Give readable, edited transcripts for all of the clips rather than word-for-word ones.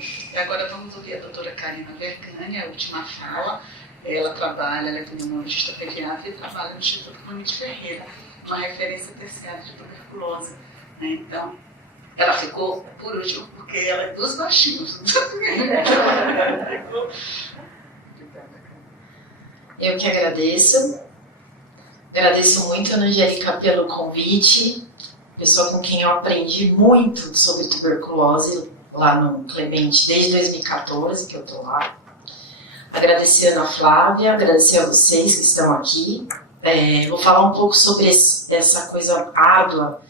E agora vamos ouvir a doutora Karina Vergani, a última fala. Ela trabalha, ela é pneumologista pediatra e trabalha no Instituto Clínico Ferreira, uma referência terciária de tuberculose. Né? Então, ela ficou por último porque ela é dos baixinhos. Eu que agradeço. Agradeço muito, Ana Angélica, pelo convite. Pessoa com quem eu aprendi muito sobre tuberculose lá no Clemente desde 2014, que eu estou lá. Agradecer a Ana Flávia, agradecer a vocês que estão aqui. Vou falar um pouco sobre essa coisa árdua,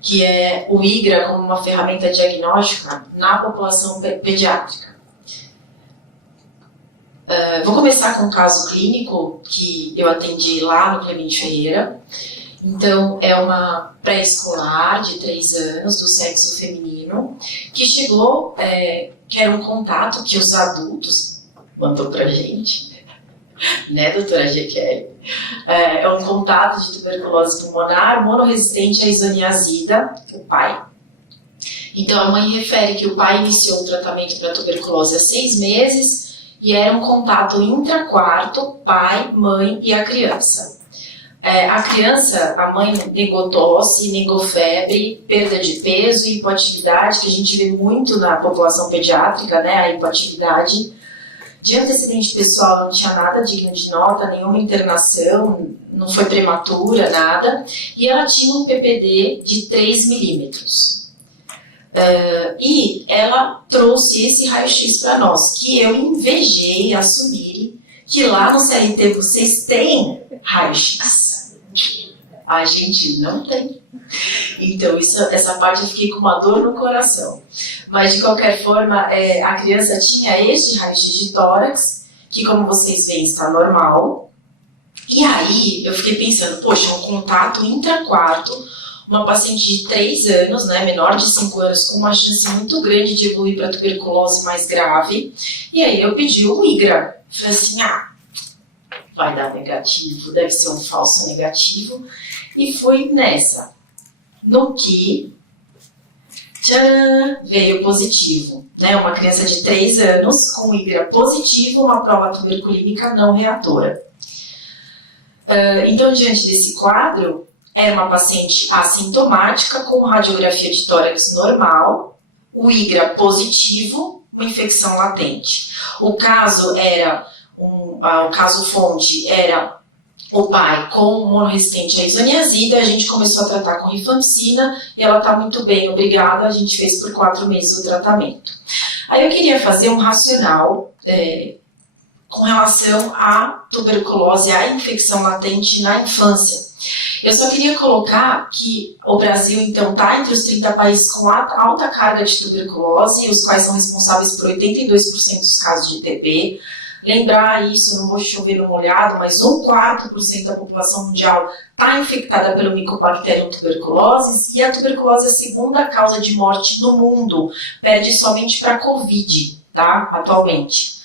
que é o IGRA como uma ferramenta diagnóstica na população pediátrica. Vou começar com um caso clínico que eu atendi lá no Clemente Ferreira. Então, é uma pré-escolar de 3 anos, do sexo feminino, que chegou, que era um contato que os adultos mandou pra gente, né, doutora G. É um contato de tuberculose pulmonar monoresistente à isoniazida, o pai. Então, a mãe refere que o pai iniciou o tratamento para tuberculose há 6 meses e era um contato intraquarto, pai, mãe e a criança. A criança, a mãe negou tosse, negou febre, perda de peso e hipoatividade, que a gente vê muito na população pediátrica, né, a hipoatividade. De antecedente pessoal não tinha nada digno de nota, nenhuma internação, não foi prematura, nada. E ela tinha um PPD de 3 milímetros. E ela trouxe esse raio-x para nós, que eu invejei assumir que lá no CRT vocês têm raio-x. A gente não tem. Então, essa parte eu fiquei com uma dor no coração. Mas, de qualquer forma, a criança tinha este raio-x de tórax, que, como vocês veem, está normal. E aí, eu fiquei pensando, poxa, um contato intraquarto, uma paciente de 3 anos, né, menor de 5 anos, com uma chance muito grande de evoluir para tuberculose mais grave. E aí, eu pedi o IGRA. Falei assim, vai dar negativo, deve ser um falso negativo. E fui nessa. No que, tcharam, veio positivo. Né? Uma criança de 3 anos com IGRA positivo, uma prova tuberculínica não reatora. Então, diante desse quadro, era uma paciente assintomática com radiografia de tórax normal, o IGRA positivo, uma infecção latente. O caso era, o caso fonte era o pai com monoresistente à isoniazida, a gente começou a tratar com rifampicina e ela está muito bem, obrigada, a gente fez por 4 meses o tratamento. Aí eu queria fazer um racional com relação à tuberculose, à infecção latente na infância. Eu só queria colocar que o Brasil, então, está entre os 30 países com alta carga de tuberculose, os quais são responsáveis por 82% dos casos de TB. Lembrar isso, não vou chover no molhado, mas 1/4% da população mundial está infectada pelo Mycobacterium tuberculosis e a tuberculose é a segunda causa de morte no mundo, perde somente para a Covid, tá, atualmente.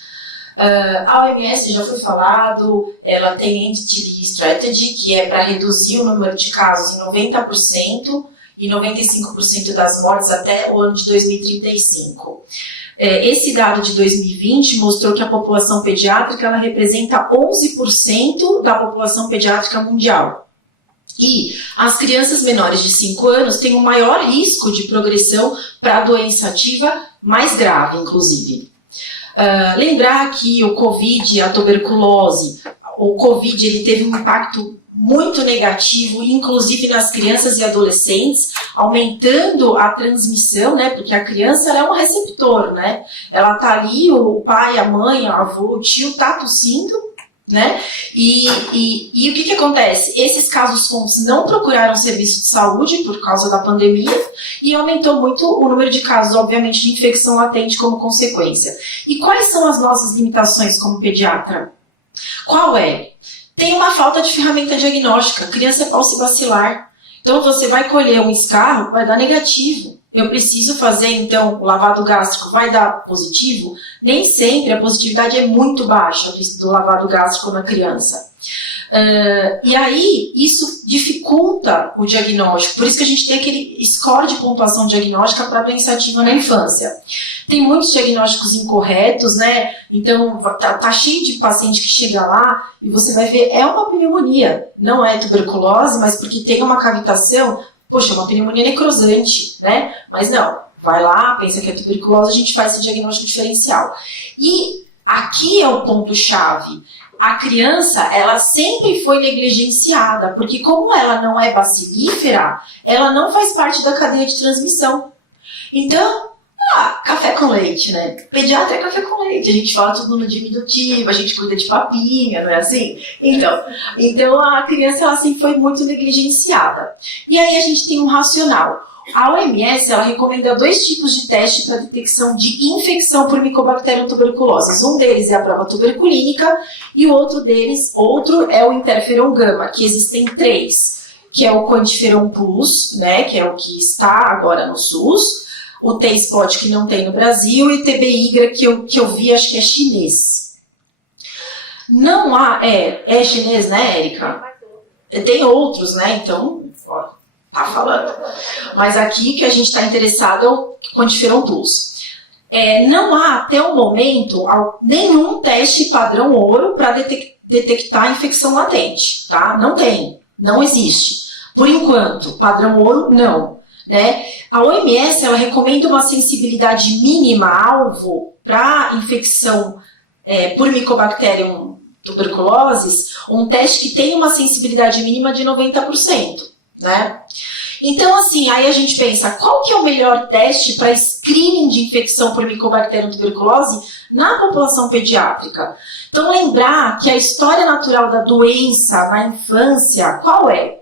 A OMS já foi falado, ela tem End-TB Strategy, que é para reduzir o número de casos em 90% e 95% das mortes até o ano de 2035. Esse dado de 2020 mostrou que a população pediátrica ela representa 11% da população pediátrica mundial. E as crianças menores de 5 anos têm um maior risco de progressão para a doença ativa mais grave, inclusive. Lembrar que o Covid, a tuberculose, o Covid ele teve um impacto muito negativo, inclusive nas crianças e adolescentes, aumentando a transmissão, né, porque a criança ela é um receptor, né, ela tá ali, o pai, a mãe, o avô, o tio tá tossindo, né, e o que acontece? Esses casos fontes não procuraram serviço de saúde por causa da pandemia e aumentou muito o número de casos, obviamente, de infecção latente como consequência. E quais são as nossas limitações como pediatra? Qual é? Tem uma falta de ferramenta diagnóstica, criança é paucibacilar. Então você vai colher um escarro, vai dar negativo. eu preciso fazer, então, o lavado gástrico vai dar positivo? Nem sempre a positividade é muito baixa do lavado gástrico na criança. E aí, isso dificulta o diagnóstico, por isso que a gente tem aquele score de pontuação diagnóstica para doença ativa na infância. Tem muitos diagnósticos incorretos, né? Então, tá cheio de paciente que chega lá e você vai ver, é uma pneumonia, não é tuberculose, mas porque tem uma cavitação, poxa, é uma pneumonia necrosante, né? Mas não, vai lá, pensa que é tuberculose, a gente faz esse diagnóstico diferencial. E aqui é o ponto-chave. A criança, ela sempre foi negligenciada, porque como ela não é bacilífera, ela não faz parte da cadeia de transmissão. Então, café com leite, né? Pediatra é café com leite, a gente fala tudo no diminutivo, a gente cuida de papinha, não é assim? Então a criança, ela sempre foi muito negligenciada. E aí a gente tem um racional. A OMS, ela recomenda 2 tipos de teste para detecção de infecção por Mycobacterium tuberculosis. Um deles é a prova tuberculínica e o outro é o interferon gama, que existem 3, que é o quantiferon plus, né, que é o que está agora no SUS, o T-Spot, que não tem no Brasil, e o TB-IGRA, que eu vi, acho que é chinês. Não há, é chinês, né, Érica? Tem outros, né, então, ó, tá falando. Mas aqui que a gente está interessado é o quantiferon plus. Não há, até o momento, nenhum teste padrão ouro para detectar infecção latente, tá? Não tem, não existe. Por enquanto, padrão ouro, não. Né? A OMS, ela recomenda uma sensibilidade mínima alvo para infecção por Mycobacterium tuberculosis, um teste que tem uma sensibilidade mínima de 90%, né? Então, assim, aí a gente pensa, qual que é o melhor teste para screening de infecção por Mycobacterium tuberculose na população pediátrica? Então, lembrar que a história natural da doença na infância, qual é?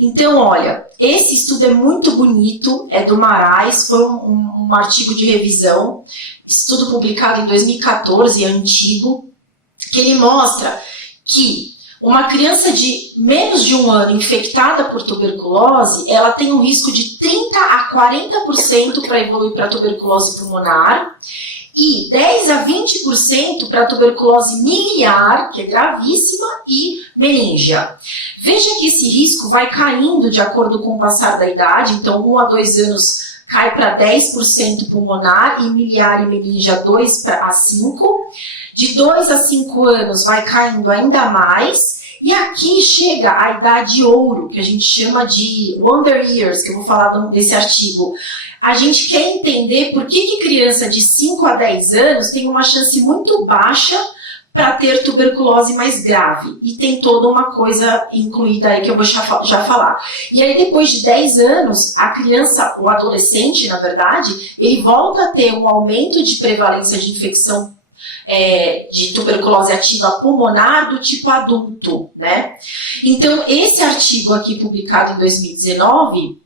Então, olha, esse estudo é muito bonito, é do Marais, foi um artigo de revisão, estudo publicado em 2014, é antigo, que ele mostra que uma criança de menos de 1 ano infectada por tuberculose, ela tem um risco de 30 a 40% para evoluir para tuberculose pulmonar e 10 a 20% para tuberculose miliar, que é gravíssima, e meningia. Veja que esse risco vai caindo de acordo com o passar da idade, então 1 a 2 anos cai para 10% pulmonar e miliar e meningia 2 a 5%. De 2 a 5 anos vai caindo ainda mais, e aqui chega a idade ouro, que a gente chama de Wonder Years, que eu vou falar desse artigo. A gente quer entender por que criança de 5 a 10 anos tem uma chance muito baixa para ter tuberculose mais grave. E tem toda uma coisa incluída aí que eu vou já falar. E aí depois de 10 anos, a criança, o adolescente, na verdade, ele volta a ter um aumento de prevalência de infecção de tuberculose ativa pulmonar do tipo adulto, né? Então, esse artigo aqui publicado em 2019,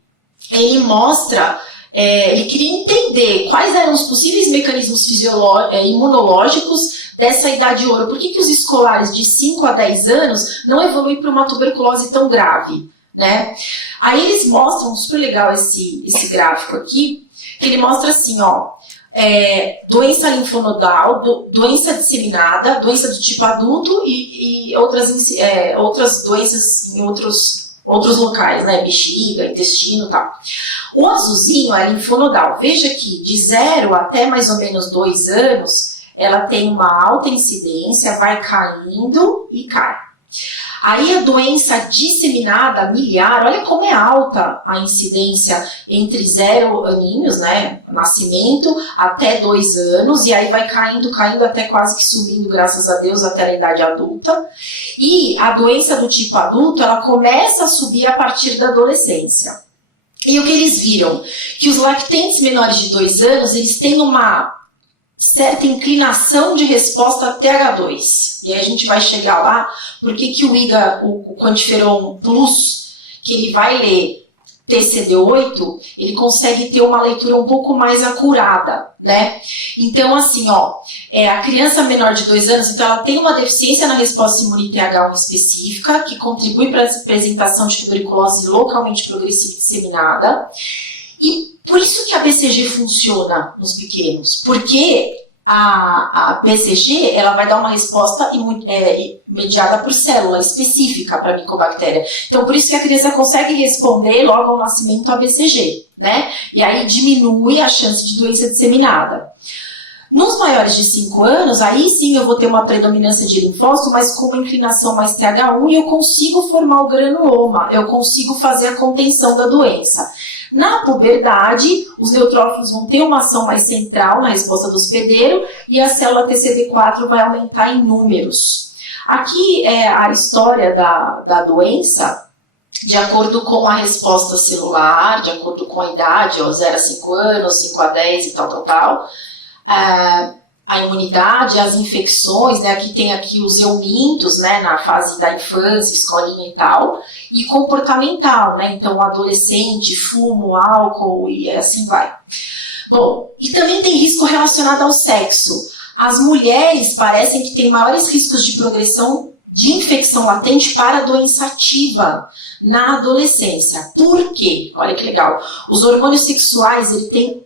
ele mostra, ele queria entender quais eram os possíveis mecanismos imunológicos dessa idade ouro. Por que os escolares de 5 a 10 anos não evoluem para uma tuberculose tão grave, né? Aí eles mostram, super legal esse gráfico aqui, que ele mostra assim, ó, doença linfonodal, doença disseminada, doença do tipo adulto e outras doenças em outros locais, né, bexiga, intestino e tal. O azulzinho é linfonodal. Veja que de 0 até mais ou menos 2 anos, ela tem uma alta incidência, vai caindo e cai. Aí a doença disseminada miliar, olha como é alta a incidência entre 0 aninhos, né, nascimento, até 2 anos, e aí vai caindo até quase que subindo, graças a Deus, até a idade adulta. E a doença do tipo adulto, ela começa a subir a partir da adolescência. E o que eles viram? Que os lactentes menores de 2 anos, eles têm uma certa inclinação de resposta a TH2. E aí a gente vai chegar lá, porque que o IGA, o quantiferon plus, que ele vai ler TCD8, ele consegue ter uma leitura um pouco mais acurada, né? Então, assim, ó, a criança menor de 2 anos, então ela tem uma deficiência na resposta imune TH1 específica, que contribui para a apresentação de tuberculose localmente progressiva e disseminada, e Por isso que a BCG funciona nos pequenos, porque a BCG ela vai dar uma resposta mediada por célula específica para a micobactéria. Então, por isso que a criança consegue responder logo ao nascimento a BCG, né? E aí diminui a chance de doença disseminada. Nos maiores de 5 anos, aí sim eu vou ter uma predominância de linfócito, mas com uma inclinação mais TH1 e eu consigo formar o granuloma, eu consigo fazer a contenção da doença. Na puberdade, os neutrófilos vão ter uma ação mais central na resposta do hospedeiro e a célula TCD4 vai aumentar em números. Aqui é a história da doença, de acordo com a resposta celular, de acordo com a idade, 0 a 5 anos, 5 a 10 e tal. A imunidade, as infecções, né? Aqui tem os eumintos, né? Na fase da infância, escolinha e tal, e comportamental, né? Então, adolescente, fumo, álcool e assim vai. Bom, e também tem risco relacionado ao sexo. As mulheres parecem que têm maiores riscos de progressão de infecção latente para a doença ativa na adolescência. Por quê? Olha que legal. Os hormônios sexuais,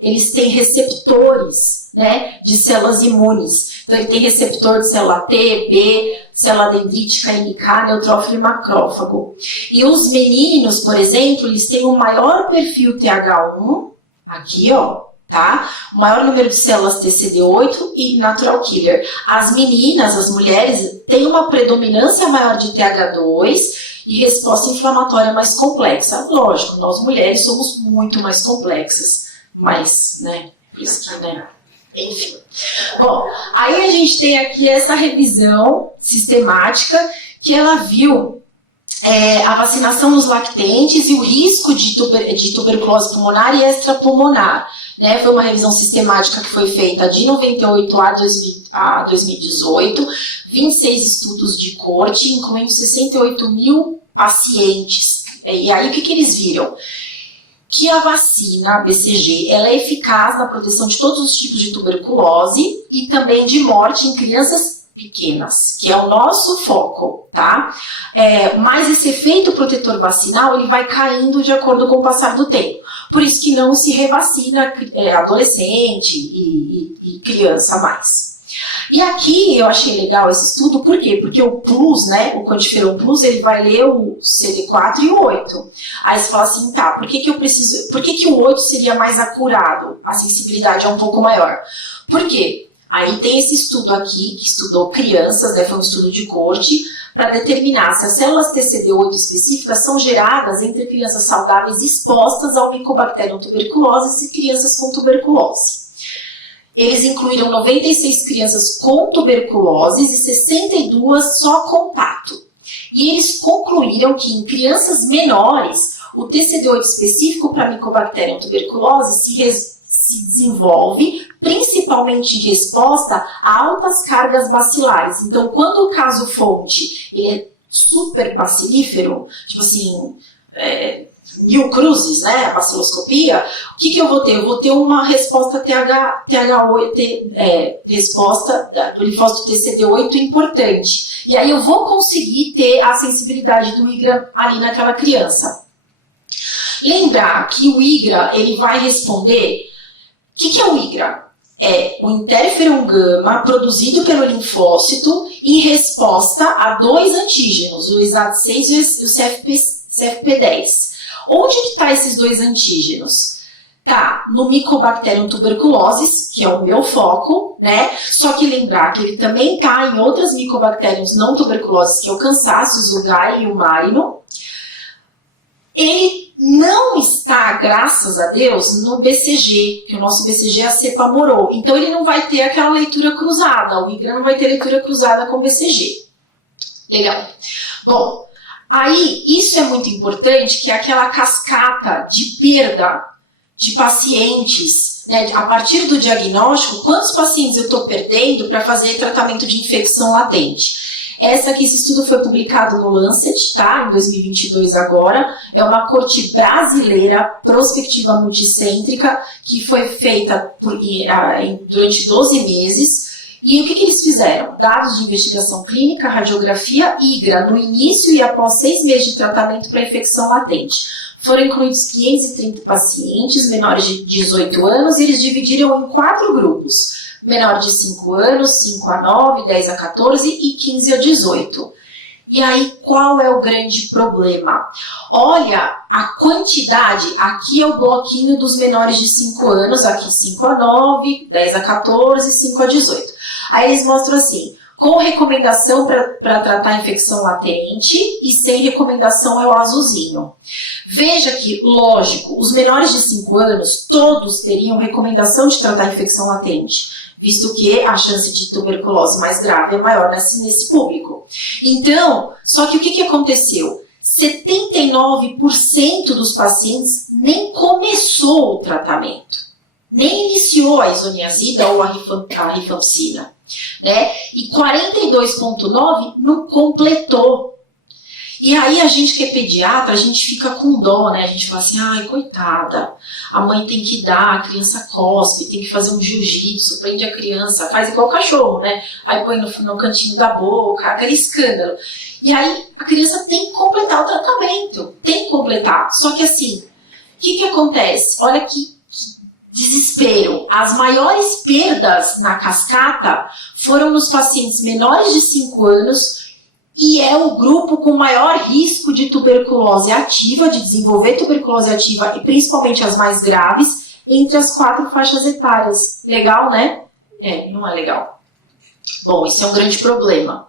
eles têm receptores, né, de células imunes. Então, ele tem receptor de célula T, B, célula dendrítica, NK, neutrófilo e macrófago. E os meninos, por exemplo, eles têm um maior perfil TH1, aqui, ó, tá? O maior número de células TCD8 e natural killer. As meninas, as mulheres, têm uma predominância maior de TH2 e resposta inflamatória mais complexa. Lógico, nós mulheres somos muito mais complexas, mas, né, por isso que, né, enfim. Bom, aí a gente tem aqui essa revisão sistemática que ela viu a vacinação nos lactentes e o risco de tuberculose pulmonar e extrapulmonar. Né? Foi uma revisão sistemática que foi feita de 98 a 2018, 26 estudos de corte, incluindo 68 mil pacientes. E aí o que eles viram? Que a vacina BCG ela é eficaz na proteção de todos os tipos de tuberculose e também de morte em crianças pequenas, que é o nosso foco, tá? Mas esse efeito protetor vacinal ele vai caindo de acordo com o passar do tempo. Por isso que não se revacina adolescente e criança mais. E aqui eu achei legal esse estudo, por quê? Porque o Plus, né, o Quantiferon Plus, ele vai ler o CD4 e o 8. Aí você fala assim, tá, por que o 8 seria mais acurado? A sensibilidade é um pouco maior. Por quê? Aí tem esse estudo aqui, que estudou crianças, né, foi um estudo de corte, para determinar se as células TCD8 específicas são geradas entre crianças saudáveis expostas ao Mycobacterium tuberculose e crianças com tuberculose. Eles incluíram 96 crianças com tuberculose e 62 só contato. E eles concluíram que em crianças menores, o TCD8 específico para Mycobacterium tuberculose se desenvolve principalmente em resposta a altas cargas bacilares. Então, quando o caso fonte ele é super bacilífero, tipo assim, 1000 cruzes, né, a baciloscopia, o que eu vou ter? Eu vou ter uma resposta TH8, resposta do linfócito TCD8 importante. E aí eu vou conseguir ter a sensibilidade do IGRA ali naquela criança. Lembrar que o IGRA, ele vai responder... O que é o IGRA? É o interferon gama produzido pelo linfócito em resposta a 2 antígenos, o ISAT6 e o CFP10. Onde que tá esses 2 antígenos? Tá no Mycobacterium tuberculosis, que é o meu foco, né? Só que lembrar que ele também tá em outras Mycobacteriums não tuberculoses, que é o Cansáceos, o Gai e o Marino. Ele não está, graças a Deus, no BCG, que o nosso BCG é a cepa Morô. Então ele não vai ter aquela leitura cruzada, o IGRA não vai ter leitura cruzada com o BCG. Legal. Bom, aí isso é muito importante, que é aquela cascata de perda de pacientes, né, a partir do diagnóstico, quantos pacientes eu estou perdendo para fazer tratamento de infecção latente. Esse estudo foi publicado no Lancet, tá? Em 2022 agora. É uma corte brasileira, prospectiva multicêntrica, que foi feita durante 12 meses. E o que eles fizeram? Dados de investigação clínica, radiografia, IGRA, no início e após 6 meses de tratamento para infecção latente. Foram incluídos 530 pacientes menores de 18 anos e eles dividiram em 4 grupos. Menor de 5 anos, 5 a 9, 10 a 14 e 15 a 18. E aí, qual é o grande problema? Olha a quantidade, aqui é o bloquinho dos menores de 5 anos, aqui 5 a 9, 10 a 14, 5 a 18. Aí eles mostram assim, com recomendação para tratar infecção latente e sem recomendação é o azulzinho. Veja que, lógico, os menores de 5 anos, todos teriam recomendação de tratar infecção latente, visto que a chance de tuberculose mais grave é maior nesse público. Então, só que o que aconteceu? 79% dos pacientes nem começou o tratamento, nem iniciou a isoniazida ou a rifampicina, né? E 42,9% não completou. E aí a gente que é pediatra, a gente fica com dó, né? A gente fala assim, ai, coitada, a mãe tem que dar, a criança cospe, tem que fazer um jiu-jitsu, prende a criança, faz igual o cachorro, né? Aí põe no cantinho da boca, aquele escândalo. E aí a criança tem que completar o tratamento, tem que completar. Só que assim, o que acontece? Olha que desespero. As maiores perdas na cascata foram nos pacientes menores de 5 anos e é o grupo com maior risco de tuberculose ativa, de desenvolver tuberculose ativa e principalmente as mais graves, entre as 4 faixas etárias. Legal, né? Não é legal. Bom, isso é um grande problema.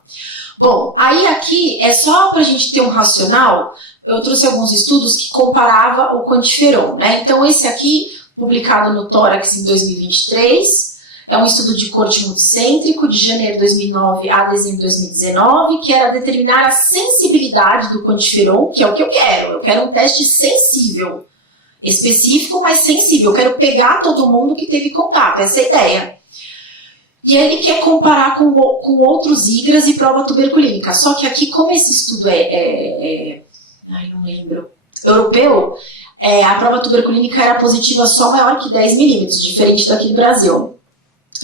Bom, aí aqui é só para a gente ter um racional, eu trouxe alguns estudos que comparava o quantiferon, né? Então esse aqui, publicado no Tórax em 2023, é um estudo de corte multicêntrico de janeiro de 2009 a dezembro de 2019, que era determinar a sensibilidade do quantiferon, que é o que eu quero. Eu quero um teste sensível, específico, mas sensível. Eu quero pegar todo mundo que teve contato, essa é a ideia. E aí ele quer comparar com outros IGRAs e prova tuberculínica. Só que aqui, como esse estudo não lembro, europeu, a prova tuberculínica era positiva só maior que 10 milímetros, diferente daqui do Brasil.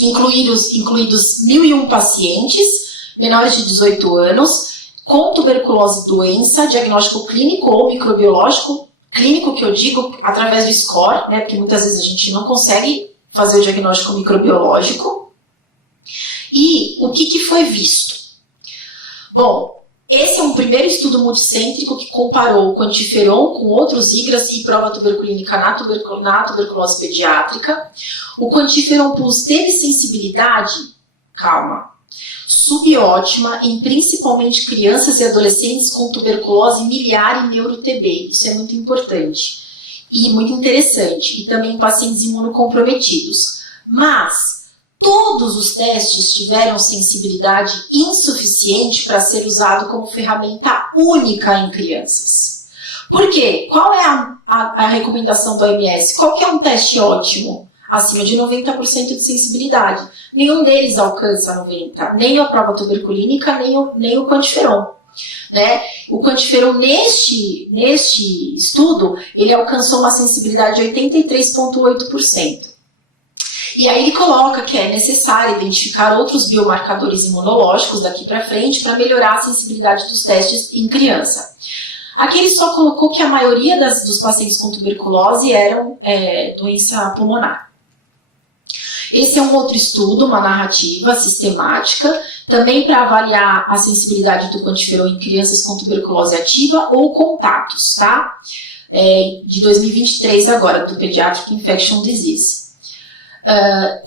Incluídos 1.001 pacientes, menores de 18 anos, com tuberculose doença, diagnóstico clínico ou microbiológico, clínico que eu digo através do score, né, porque muitas vezes a gente não consegue fazer o diagnóstico microbiológico. E o que foi visto? Bom, esse é um primeiro estudo multicêntrico que comparou o quantiferon com outros IGRAs e prova tuberculínica na tuberculose pediátrica. O quantiferon plus teve sensibilidade, subótima em principalmente crianças e adolescentes com tuberculose miliar e neuro-TB. Isso é muito importante e muito interessante. E também em pacientes imunocomprometidos. Mas todos os testes tiveram sensibilidade insuficiente para ser usado como ferramenta única em crianças. Por quê? Qual é a recomendação do OMS? Qual que é um teste ótimo? Acima de 90% de sensibilidade. Nenhum deles alcança 90%, nem a prova tuberculínica, nem o quantiferon. Né? O quantiferon neste estudo, ele alcançou uma sensibilidade de 83,8%. E aí ele coloca que é necessário identificar outros biomarcadores imunológicos daqui para frente para melhorar a sensibilidade dos testes em criança. Aqui ele só colocou que a maioria dos pacientes com tuberculose eram doença pulmonar. Esse é um outro estudo, uma narrativa sistemática, também para avaliar a sensibilidade do quantiferon em crianças com tuberculose ativa ou contatos, tá? De 2023 agora, do Pediatric Infection Disease.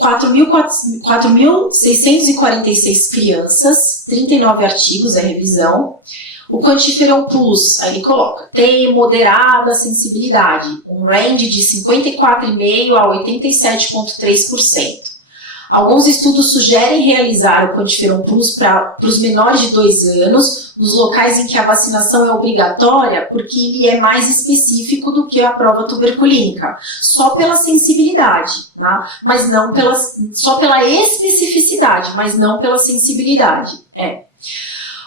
4.646 crianças, 39 artigos, revisão. O quantiferon plus, aí ele coloca, tem moderada sensibilidade, um range de 54,5% a 87,3%. Alguns estudos sugerem realizar o quantiferon plus para os menores de 2 anos, nos locais em que a vacinação é obrigatória, porque ele é mais específico do que a prova tuberculínica, só pela sensibilidade, tá? Mas não só pela especificidade, mas não pela sensibilidade.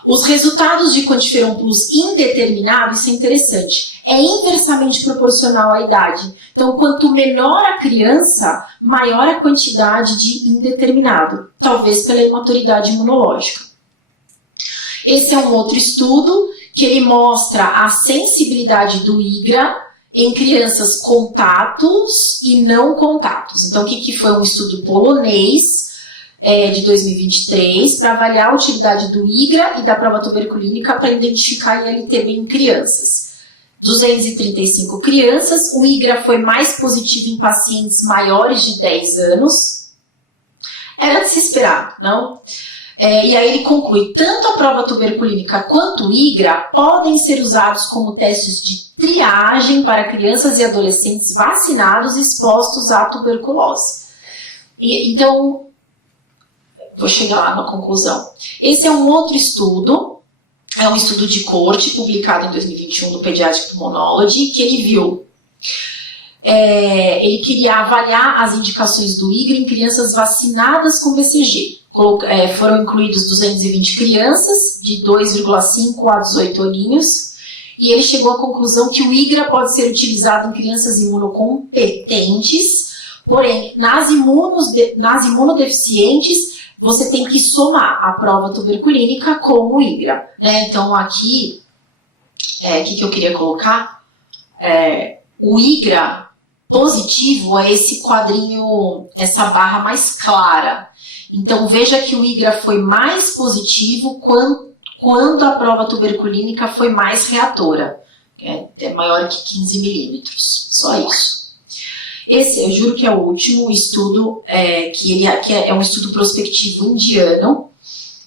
Os resultados de quantiferon plus indeterminado, isso é interessante, é inversamente proporcional à idade. Então, quanto menor a criança, maior a quantidade de indeterminado, talvez pela imaturidade imunológica. Esse é um outro estudo que ele mostra a sensibilidade do IGRA em crianças contatos e não contatos. Então, o que foi um estudo polonês de 2023 para avaliar a utilidade do IGRA e da prova tuberculínica para identificar ILTB em crianças. 235 crianças, o IGRA foi mais positivo em pacientes maiores de 10 anos. Era de se esperar, não? E aí ele conclui, tanto a prova tuberculínica quanto o IGRA podem ser usados como testes de triagem para crianças e adolescentes vacinados expostos à tuberculose. Então, vou chegar lá na conclusão. Esse é um outro estudo, é um estudo de corte, publicado em 2021 do Pediatric Pulmonology, que ele viu. Ele queria avaliar as indicações do IGRA em crianças vacinadas com BCG. Foram incluídos 220 crianças, de 2,5 a 18 aninhos, e ele chegou à conclusão que o IGRA pode ser utilizado em crianças imunocompetentes, porém, nas imunodeficientes, você tem que somar a prova tuberculínica com o IGRA. Né? Então, aqui, o que eu queria colocar? O IGRA positivo é esse quadrinho, essa barra mais clara. Então, veja que o IGRA foi mais positivo quando a prova tuberculínica foi mais reatora. É maior que 15 milímetros, só isso. Esse, eu juro que é o último estudo, que é um estudo prospectivo indiano,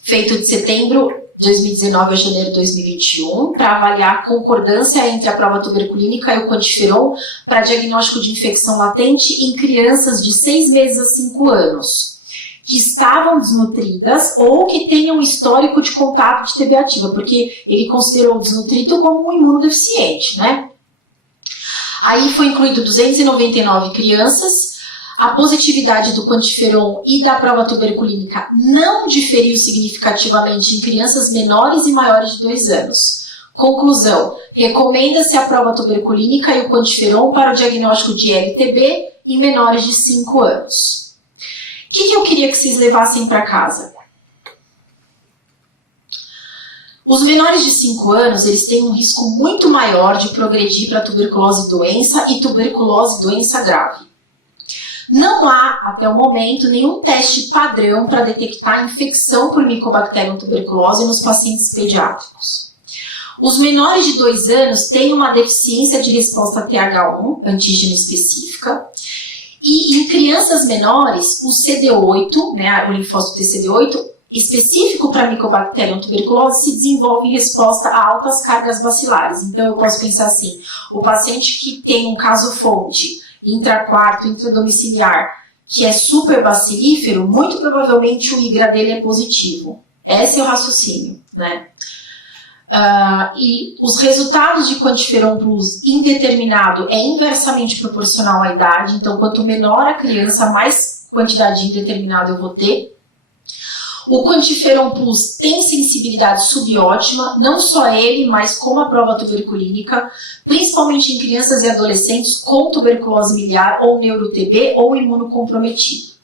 feito de setembro de 2019 a janeiro de 2021, para avaliar a concordância entre a prova tuberculínica e o quantiferon para diagnóstico de infecção latente em crianças de 6 meses a 5 anos. Que estavam desnutridas ou que tenham histórico de contato de TB ativa, porque ele considerou o desnutrido como um imunodeficiente, né? Aí foi incluído 299 crianças, a positividade do quantiferon e da prova tuberculínica não diferiu significativamente em crianças menores e maiores de 2 anos. Conclusão, recomenda-se a prova tuberculínica e o quantiferon para o diagnóstico de LTB em menores de 5 anos. O que eu queria que vocês levassem para casa? Os menores de 5 anos, eles têm um risco muito maior de progredir para tuberculose doença e tuberculose doença grave. Não há, até o momento, nenhum teste padrão para detectar infecção por Mycobacterium tuberculose nos pacientes pediátricos. Os menores de 2 anos têm uma deficiência de resposta TH1, antígeno específica, e em crianças menores, o CD8, né, o linfócito TCD8, específico para Mycobacterium tuberculose, se desenvolve em resposta a altas cargas bacilares. Então, eu posso pensar assim, o paciente que tem um caso fonte, intraquarto, intradomiciliar, que é super bacilífero, muito provavelmente o IGRA dele é positivo. Esse é o raciocínio, né? E os resultados de quantiferon plus indeterminado é inversamente proporcional à idade, então quanto menor a criança, mais quantidade de indeterminado eu vou ter. O quantiferon plus tem sensibilidade subótima, não só ele, mas como a prova tuberculínica, principalmente em crianças e adolescentes com tuberculose miliar ou neuro-TB ou imunocomprometidos.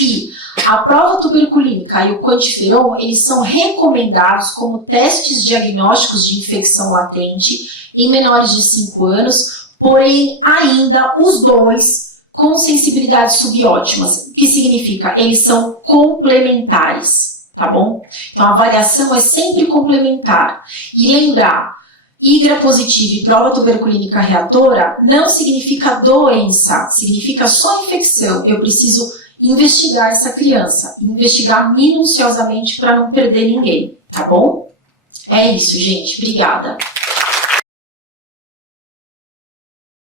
E a prova tuberculínica e o quantiferon, eles são recomendados como testes diagnósticos de infecção latente em menores de 5 anos, porém ainda os dois com sensibilidades subótimas, o que significa? Eles são complementares, tá bom? Então a avaliação é sempre complementar. E lembrar, IGRA positivo e prova tuberculínica reatora não significa doença, significa só infecção. Eu preciso investigar essa criança, investigar minuciosamente para não perder ninguém, tá bom? É isso, gente. Obrigada.